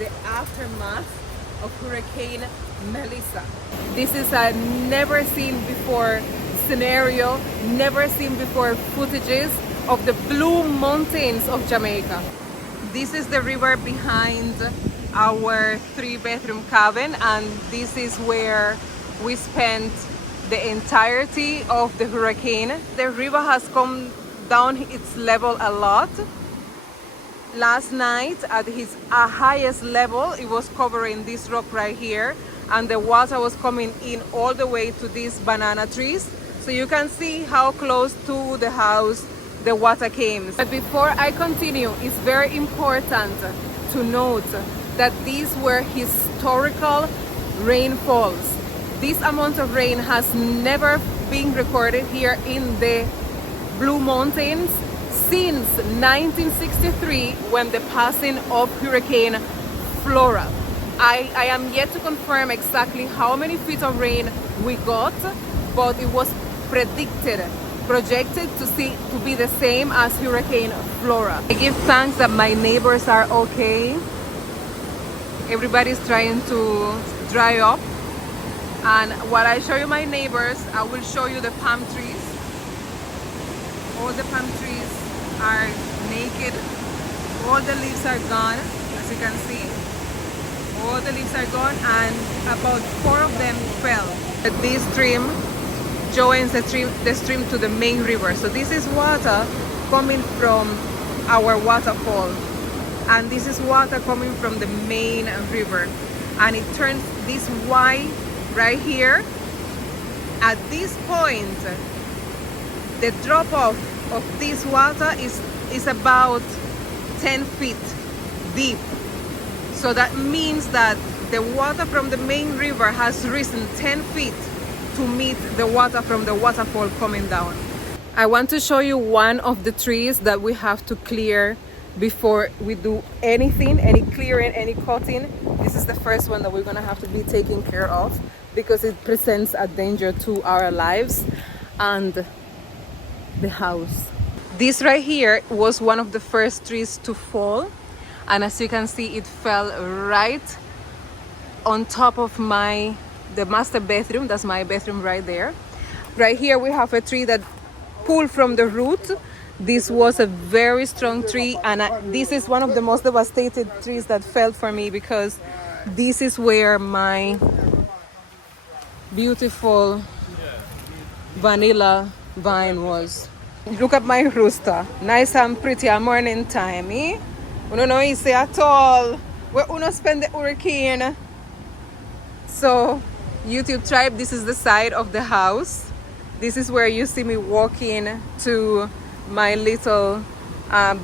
the aftermath of Hurricane Melissa. This is a never seen before scenario, never seen before footages of the Blue Mountains of Jamaica. This is the river behind our 3-bedroom cabin, and this is where we spent the entirety of the hurricane. The river has come down its level a lot. Last night at its highest level, it was covering this rock right here, and the water was coming in all the way to these banana trees. So you can see how close to the house the water came. But before I continue, it's very important to note that these were historical rainfalls. This amount of rain has never been recorded here in the Blue Mountains since 1963, when the passing of Hurricane Flora. I am yet to confirm exactly how many feet of rain we got, but it was projected to be the same as Hurricane Flora. I give thanks that my neighbors are okay. Everybody's trying to dry up. And while I show you my neighbors, I will show you the palm trees. All the palm trees are naked. All the leaves are gone, as you can see. All the leaves are gone, and about 4 of them fell. This stream joins the stream to the main river. So this is water coming from our waterfall, and this is water coming from the main river, and it turns this white right here. At this point, the drop off of this water is about 10 feet deep. So that means that the water from the main river has risen 10 feet to meet the water from the waterfall coming down. I want to show you one of the trees that we have to clear before we do anything, any clearing, any cutting. This is the first one that we're gonna have to be taking care of because it presents a danger to our lives and the house. This right here was one of the first trees to fall, and as you can see, it fell right on top of the master bedroom. That's my bedroom right there. Right here we have a tree that pulled from the root. This was a very strong tree, and this is one of the most devastated trees that fell for me, because this is where my beautiful vanilla vine was. Look at my rooster, nice and pretty at morning time, eh? We don't know easy at all. Where we don't spend the hurricane. So, YouTube tribe, this is the side of the house. This is where you see me walking to my little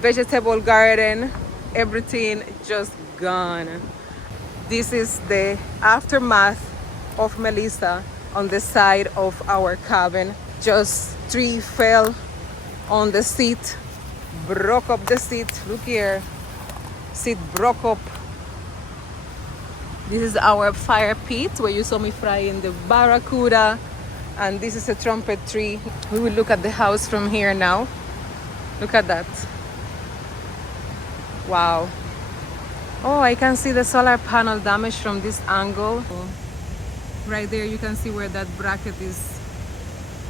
vegetable garden. Everything just gone. This is the aftermath of Melissa on the side of our cabin. Just tree fell on the seat, broke up the seat. Look here, seat broke up. This is our fire pit where you saw me frying the barracuda, and this is a trumpet tree. We will look at the house from here now. Look at that. Wow. Oh, I can see the solar panel damage from this angle. Right there you can see where that bracket is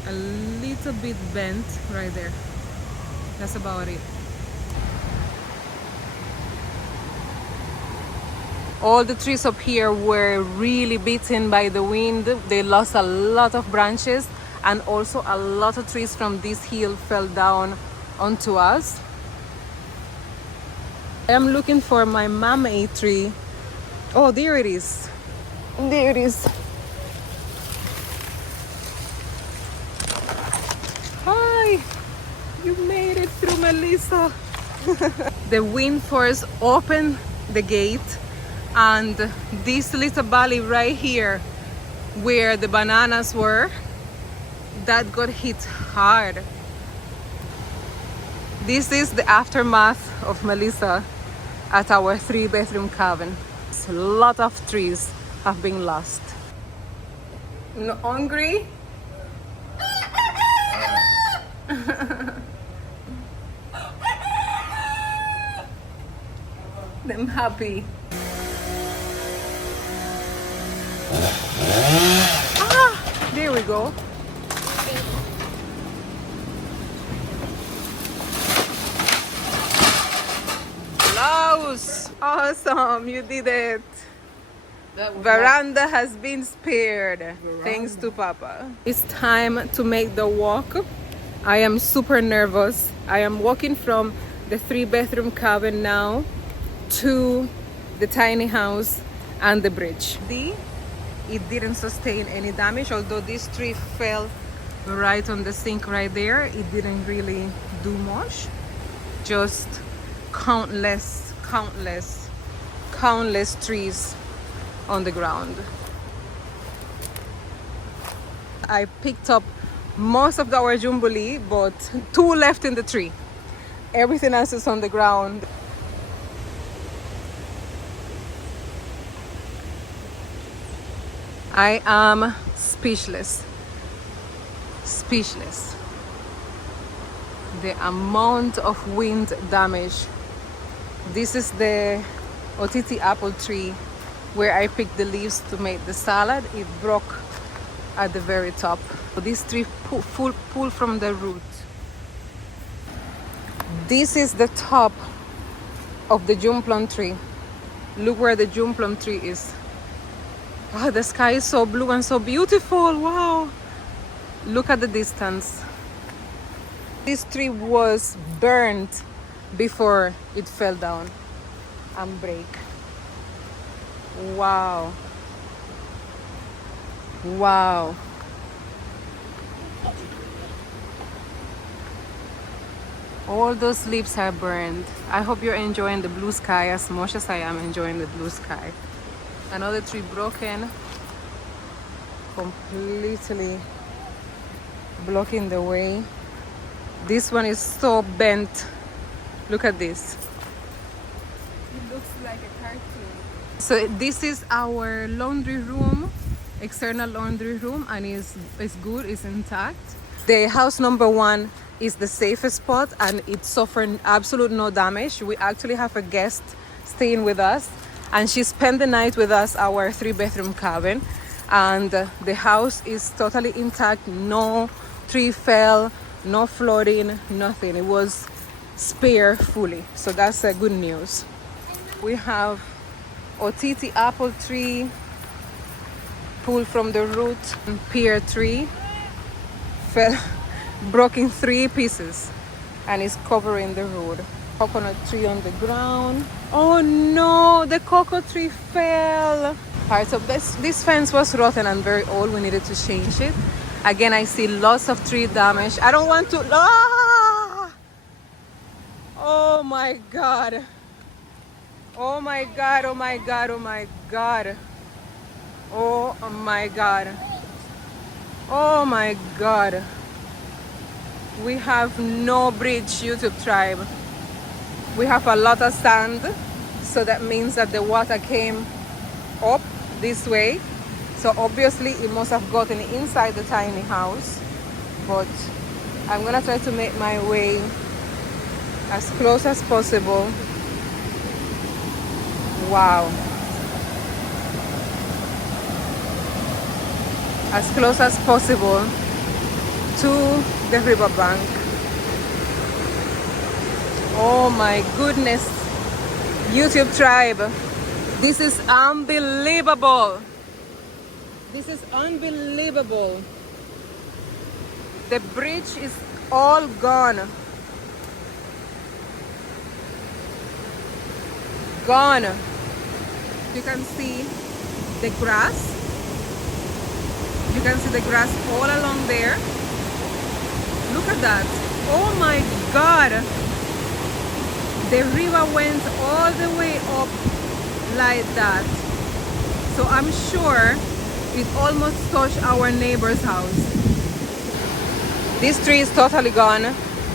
a little bit bent right there. That's about it. All the trees up here were really beaten by the wind. They lost a lot of branches, and also a lot of trees from this hill fell down onto us. I am looking for my mamey tree. Oh, there it is. There it is. Hi, you made it through, Melissa. The wind force opened the gate, and this little valley right here where the bananas were, that got hit hard. This is the aftermath of Melissa at our 3-bedroom cabin. A lot of trees have been lost. No hungry? Them happy. Ah, there we go. Laos, awesome, you did it. Veranda has been spared. Thanks to Papa. It's time to make the walk. I am super nervous. I am walking from the 3-bedroom cabin now to the tiny house and the bridge. It didn't sustain any damage, although this tree fell right on the sink right there. It didn't really do much. Just countless trees on the ground. I picked up most of our jumboli, but 2 left in the tree. Everything else is on the ground. I am speechless. The amount of wind damage. This is the Otiti apple tree where I picked the leaves to make the salad. It broke at the very top. This tree pulled from the root. This is the top of the jumplum tree. Look where the jumplum tree is. Wow, the sky is so blue and so beautiful. Wow. Look at the distance. This tree was burnt before it fell down and break. Wow. Wow. All those leaves are burned. I hope you're enjoying the blue sky as much as I am enjoying the blue sky. Another tree broken, completely blocking the way. This one is so bent. Look at this. It looks like a cartoon. So this is our laundry room, external laundry room, and it's good, it's intact. The house number 1 is the safest spot and it suffered absolute no damage. We actually have a guest staying with us and she spent the night with us, our 3-bedroom cabin, and the house is totally intact. No tree fell, no flooding, nothing. It was spared fully, so that's good news. We have Otiti apple tree pulled from the root, and pear tree fell, broke in 3 pieces and is covering the road. Coconut tree on the ground. Oh no, the cocoa tree fell. Parts of this fence was rotten and very old. We needed to change it. Again, I see lots of tree damage. I don't want to. Ah! Oh my god. Oh my god, oh my god, oh my god. Oh my god. Oh my god. We have no bridge, YouTube tribe. We have a lot of sand, so that means that the water came up this way. So obviously it must have gotten inside the tiny house, but I'm gonna try to make my way as close as possible. Wow. As close as possible to the riverbank. Oh my goodness, YouTube tribe, this is unbelievable. This is unbelievable. The bridge is all gone. Gone. You can see the grass. You can see the grass all along there. Look at that. Oh my god. The river went all the way up like that. So I'm sure it almost touched our neighbor's house. This tree is totally gone,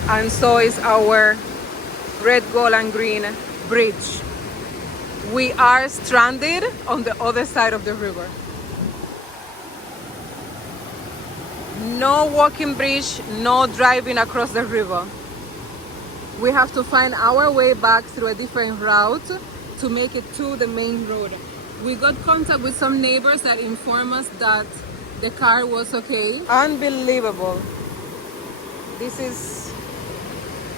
and so is our red, gold, and green bridge. We are stranded on the other side of the river. No walking bridge, no driving across the river. We have to find our way back through a different route to make it to the main road. We got contact with some neighbors that informed us that the car was okay. Unbelievable. This is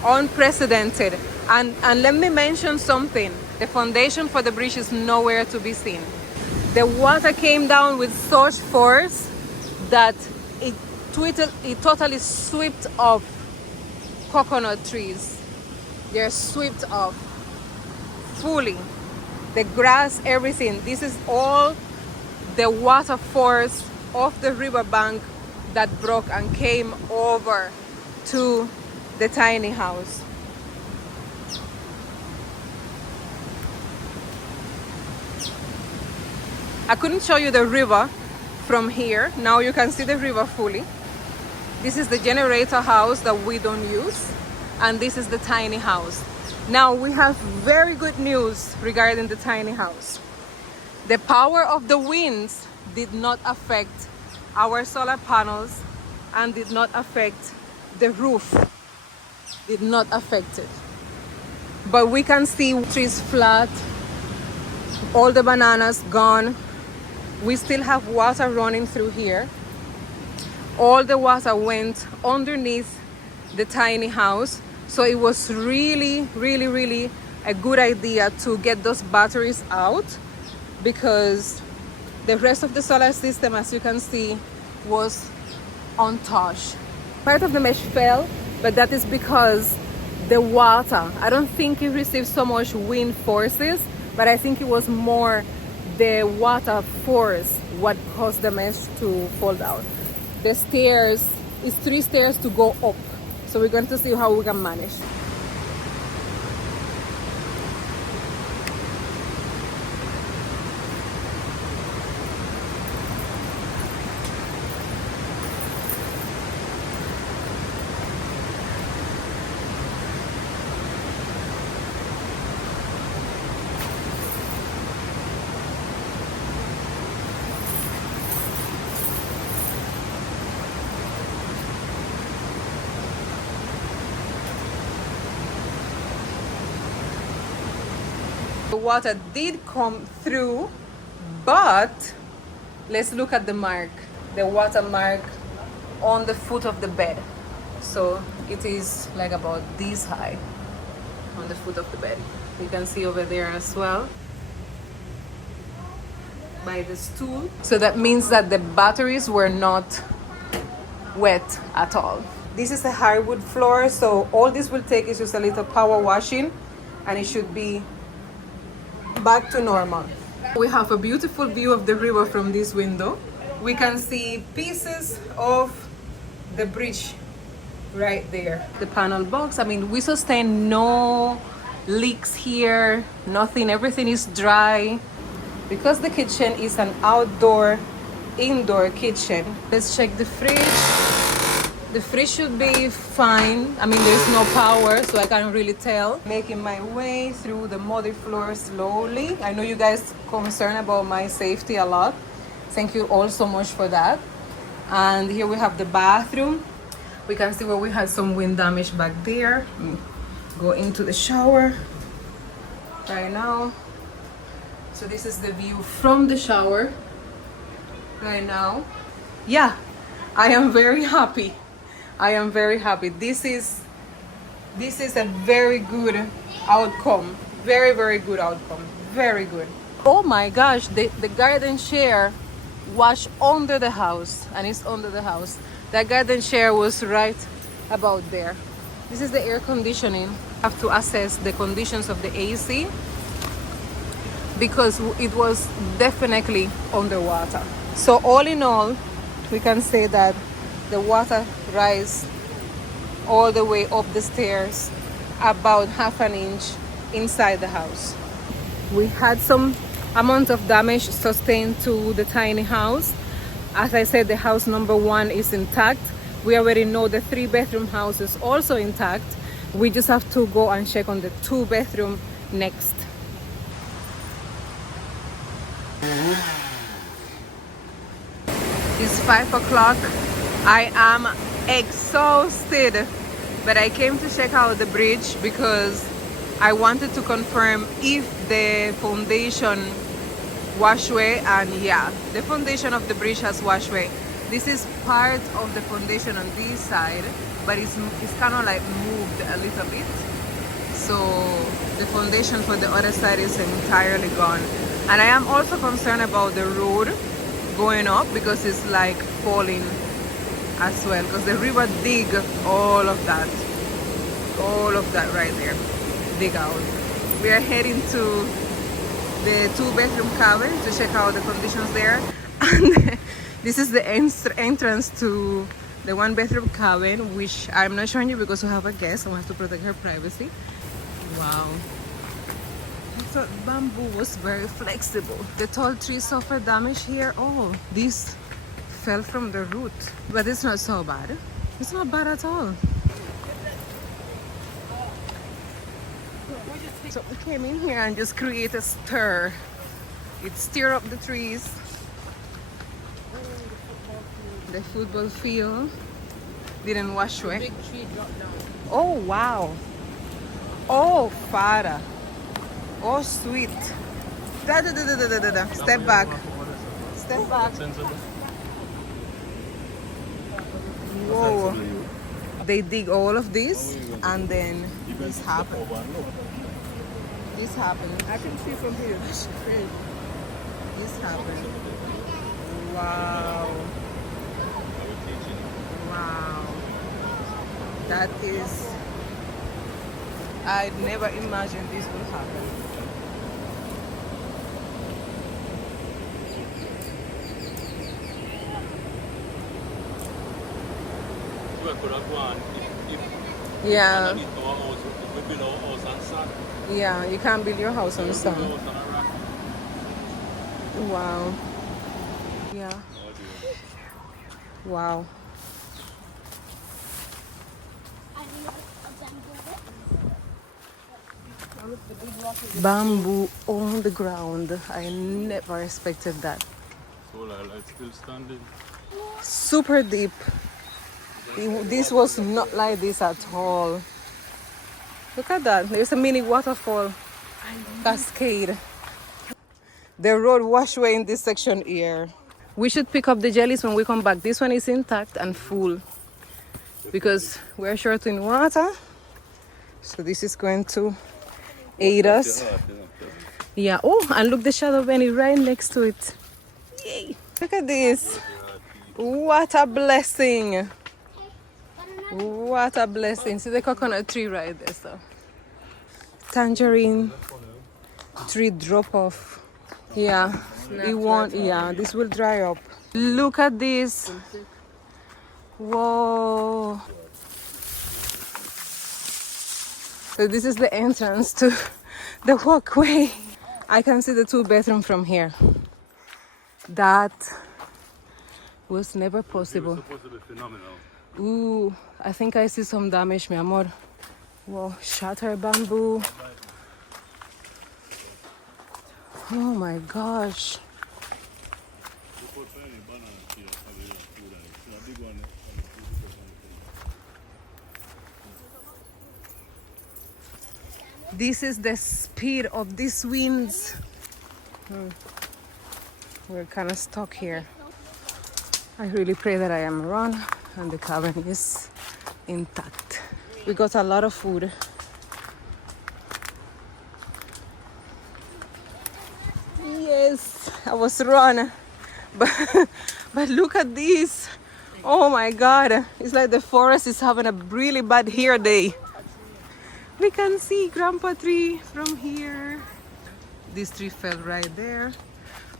unprecedented. And let me mention something. The foundation for the bridge is nowhere to be seen. The water came down with such force that it totally swept off coconut trees. They're swept off fully. The grass, everything. This is all the water force of the riverbank that broke and came over to the tiny house. I couldn't show you the river from here. Now you can see the river fully. This is the generator house that we don't use, and this is the tiny house. Now we have very good news regarding the tiny house. The power of the winds did not affect our solar panels and did not affect the roof. Did not affect it. But we can see trees flat, all the bananas gone. We still have water running through here. All the water went underneath the tiny house. So it was really a good idea to get those batteries out, because the rest of the solar system, as you can see, was untouched. Part of the mesh fell, but that is because the water, I don't think it received so much wind forces, but I think it was more the water force what caused the mesh to fall down. The stairs is 3 stairs to go up, so we're going to see how we can manage. The water did come through, but let's look at the mark, the water mark on the foot of the bed. So it is like about this high on the foot of the bed. You can see over there as well by the stool. So that means that the batteries were not wet at all. This is a hardwood floor, so all this will take is just a little power washing and it should be back to normal. We have a beautiful view of the river from this window. We can see pieces of the bridge right there. The panel box, I mean, we sustain no leaks here, nothing, everything is dry. Because the kitchen is an indoor kitchen, let's check the fridge. The fridge should be fine. I mean, there's no power, so I can't really tell. Making my way through the muddy floor slowly. I know you guys concerned about my safety a lot. Thank you all so much for that. And here we have the bathroom. We can see where we had some wind damage back there. Go into the shower right now. So this is the view from the shower right now. Yeah, I am very happy. I am very happy. This is a very good outcome. Very good outcome. Very good. Oh my gosh, the garden share was under the house, and it's under the house. That garden share was right about there. This is the air conditioning. I have to assess the conditions of the AC because it was definitely underwater. So all in all, we can say that the water rise all the way up the stairs about ½ an inch inside the house. We had some amount of damage sustained to the tiny house. As I said, the house number 1 is intact. We already know the 3-bedroom house is also intact. We just have to go and check on the 2-bedroom next. It's 5 o'clock. I am exhausted, but I came to check out the bridge because I wanted to confirm if the foundation washway, and yeah, the foundation of the bridge has washway. This is part of the foundation on this side, but it's kind of like moved a little bit. So the foundation for the other side is entirely gone. And I am also concerned about the road going up because it's like falling as well, because the river dig all of that right there, dig out. We are heading to the 2-bedroom cabin to check out the conditions there. And this is the entrance to the 1-bedroom cabin, which I'm not showing you because we have a guest. I want to protect her privacy. Wow. I thought bamboo was very flexible. The tall trees suffered damage here. Oh, this fell from the root. But it's not so bad. It's not bad at all. So we came in here and just create a stir. It stir up the trees. The football field didn't wash away. Big tree dropped down. Oh wow. Oh Father. Oh sweet. Step back. Step back. Whoa. They dig all of this and then this happened. This happened. I can see from here. This happened. Wow. Wow. That is... I'd never imagined this would happen. Yeah. Yeah, you can't build your house on sand. Wow. Yeah. Wow. Bamboo on the ground. I never expected that. Solar light still standing. Super deep. This was not like this at all. Look at that. There's a mini waterfall. Cascade. The road washway in this section here. We should pick up the jellies when we come back. This one is intact and full because we're short in water. So this is going to aid us. Yeah. Oh, and look, the shadow bunny right next to it. Yay. Look at this. What a blessing. What a blessing. See the coconut tree right there. So tangerine tree drop off. Yeah, it won't. Yeah, this will dry up. Look at this. Whoa. So this is the entrance to the walkway. I can see the 2-bedroom from here. That was never possible. It was supposed to be phenomenal. Ooh, I think I see some damage, mi amor. Whoa, shattered bamboo. Oh my gosh. This is the speed of these winds. We're kind of stuck here. I really pray that I am wrong and the cabin is intact. We got a lot of food. Yes, I was wrong. But look at this. Oh my God. It's like the forest is having a really bad hair day. We can see grandpa tree from here. This tree fell right there.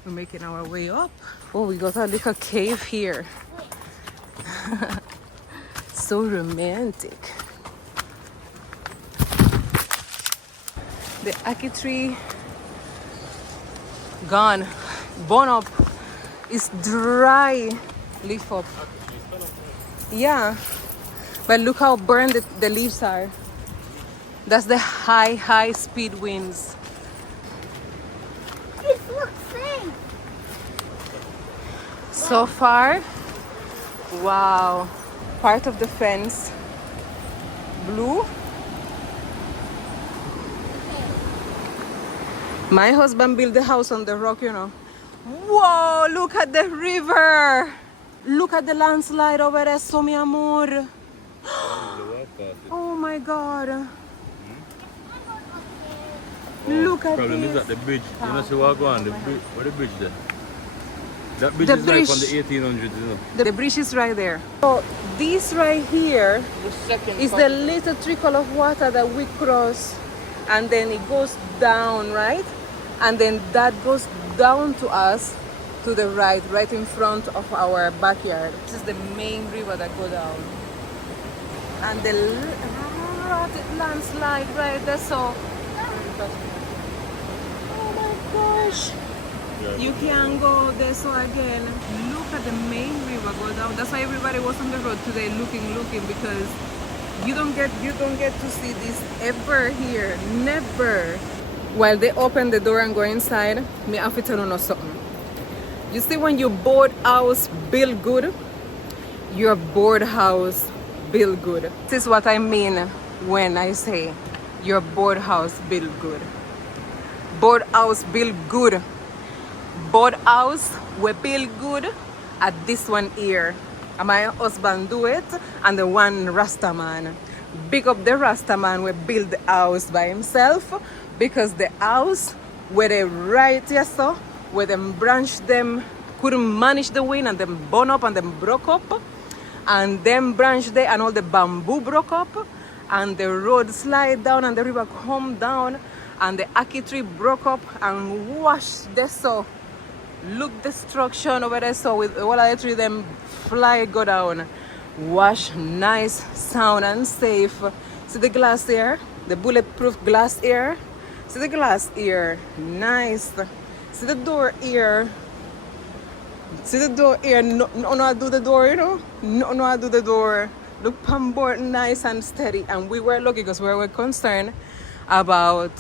We're making our way up. Oh, we got a little cave here. So romantic. The ackee tree gone, bone up. It's dry. Leaf up. Yeah, but look how burned the leaves are. That's the high speed winds. It looks safe. So far, wow. Part of the fence, blue. My husband built the house on the rock, you know. Whoa, look at the river. Look at the landslide over there, so mi amor. Oh my God. Look at Problem is this. that the bridge, you know, see what go on, the bridge, where the bridge there? That bridge The is bridge. like from the 1800s, you know. The bridge is right there. So this right here is the little trickle of water that we cross, and then it goes down, right? And then that goes down to us to the right in front of our backyard. This is the main river that goes down. And the landslide right there, so oh my gosh. Yeah. You can go there, so again, look at the main river go down. That's why everybody was on the road today looking, because you don't get to see this ever here, never. While they open the door and go inside, me have to tell you something. You see, when your board house build good, your board house build good. This is what I mean when I say your board house build good. Board house build good. Board house we build good at this one here. And my husband do it, and the one Rasta man. Big up the Rasta man we build the house by himself, because the house where they right here, so where them branch them couldn't manage the wind, and them burn up and them broke up, and them branch there and all the bamboo broke up, and the road slide down and the river come down, and the ackee tree broke up and washed the so. Look destruction over there, so with all of the tree them fly go down. Wash nice, sound and safe. See the glass here, the bulletproof glass here. See the glass here, nice. See the door here. See the door here. No, I do the door, you know. No, I do the door. Look, pump board nice and steady. And we were lucky because we were concerned about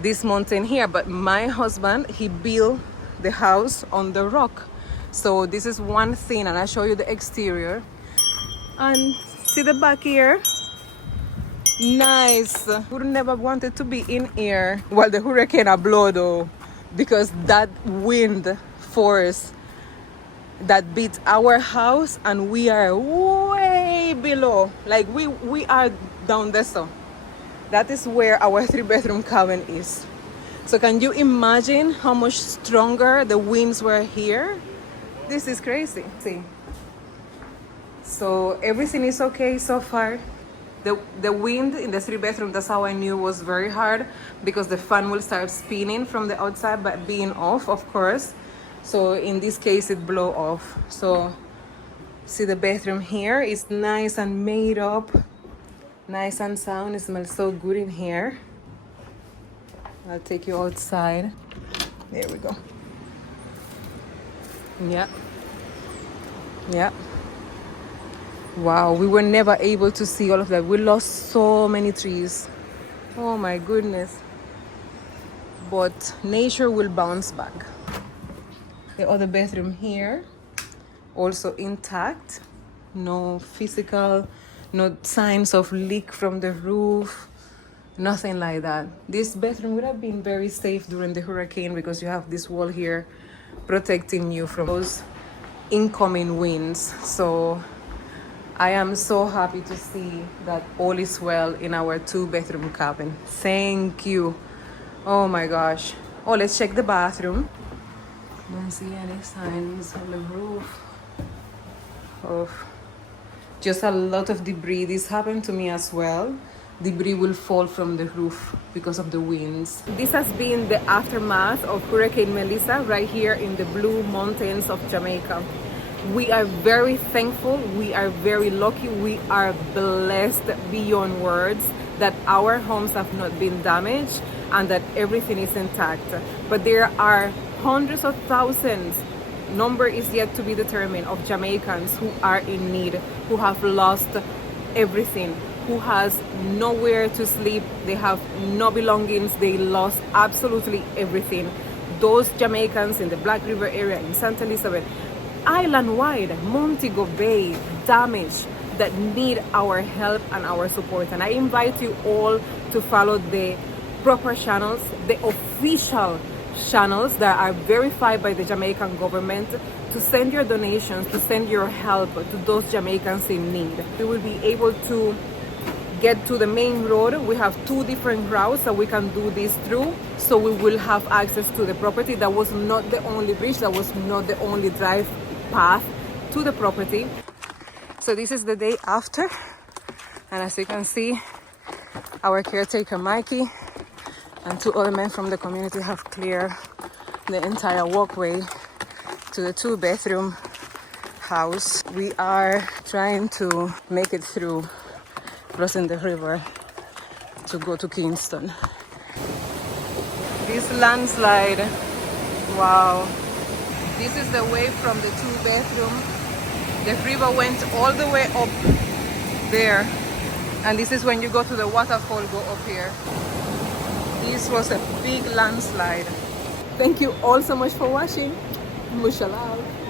this mountain here. But my husband, he built the house on the rock. So this is one thing, and I show you the exterior. And see the back here. Nice. Would never wanted to be in here while the hurricane a blow though, because that wind force that beat our house, and we are way below. Like we are down there, so that is where our 3-bedroom cabin is. So can you imagine how much stronger the winds were here? This is crazy. See. So everything is okay so far. The wind in the 3-bedroom, that's how I knew was very hard, because the fan will start spinning from the outside, but being off, of course. So in this case, it blow off. So see the bedroom here is nice and made up, nice and sound. It smells so good in here. I'll take you outside. There we go. Yeah. Wow, we were never able to see all of that. We lost so many trees. Oh my goodness. But nature will bounce back. The other bedroom here, also intact. No signs of leak from the roof. Nothing like that. This bedroom would have been very safe during the hurricane, because you have this wall here protecting you from those incoming winds. So I am so happy to see that all is well in our 2-bedroom cabin. Thank you. Oh my gosh. Oh, let's check the bathroom. Don't see any signs on the roof of just a lot of debris. This happened to me as well. Debris will fall from the roof because of the winds. This has been the aftermath of Hurricane Melissa right here in the Blue Mountains of Jamaica. We are very thankful, we are very lucky, we are blessed beyond words that our homes have not been damaged and that everything is intact. But there are hundreds of thousands, number is yet to be determined, of Jamaicans who are in need, who have lost everything, who has nowhere to sleep, they have no belongings, they lost absolutely everything. Those Jamaicans in the Black River area, in St. Elizabeth, island-wide, Montego Bay, damage, that need our help and our support. And I invite you all to follow the proper channels, the official channels that are verified by the Jamaican government to send your donations, to send your help to those Jamaicans in need. We will be able to get to the main road. We have 2 different routes that we can do this through, so we will have access to the property. That was not the only bridge, that was not the only drive path to the property. So this is the day after, and as you can see, our caretaker Mikey and 2 other men from the community have cleared the entire walkway to the 2-bedroom house. We are trying to make it through crossing the river to go to Kingston. This landslide, wow. This is the way from the 2-bedroom. The river went all the way up there, and this is when you go to the waterfall, go up here. This was a big landslide. Thank you all so much for watching. Mucho love.